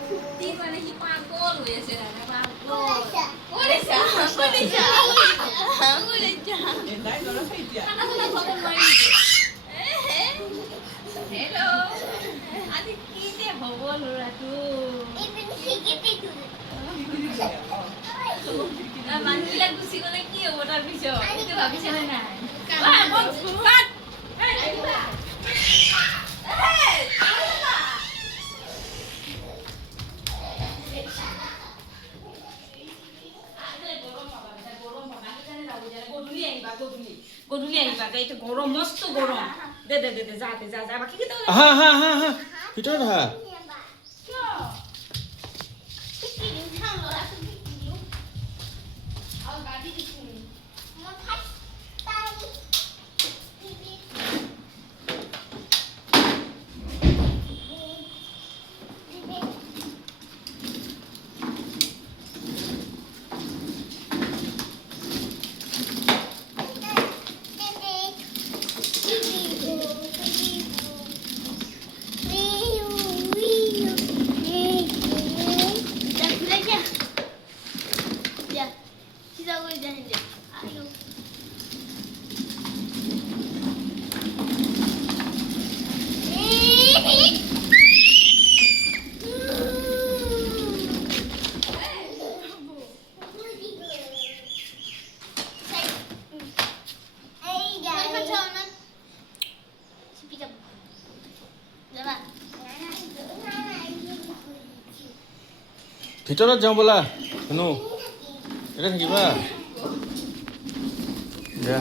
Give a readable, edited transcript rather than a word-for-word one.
ফুটি মানে কি পাগল হৈ আছে না পাগল খানা চানা খাব নোৱাৰি হেল্ল' আজি কি যে হ'ব ল'ৰাটো মানুহবিলাক গুচি গ'লে কি হ'ব তাৰপিছত সেইটো ভাবিছেনে নাই গধূলি আহিবা এইটো গৰম মস্ত গৰম দে দে দে যা যা যা বাকী কেইটা আহা আহা আহা আহা ভিতৰত আহা ভিতৰত যাওঁ ব'লা শুনো এতিয়া থাকিবা দিয়া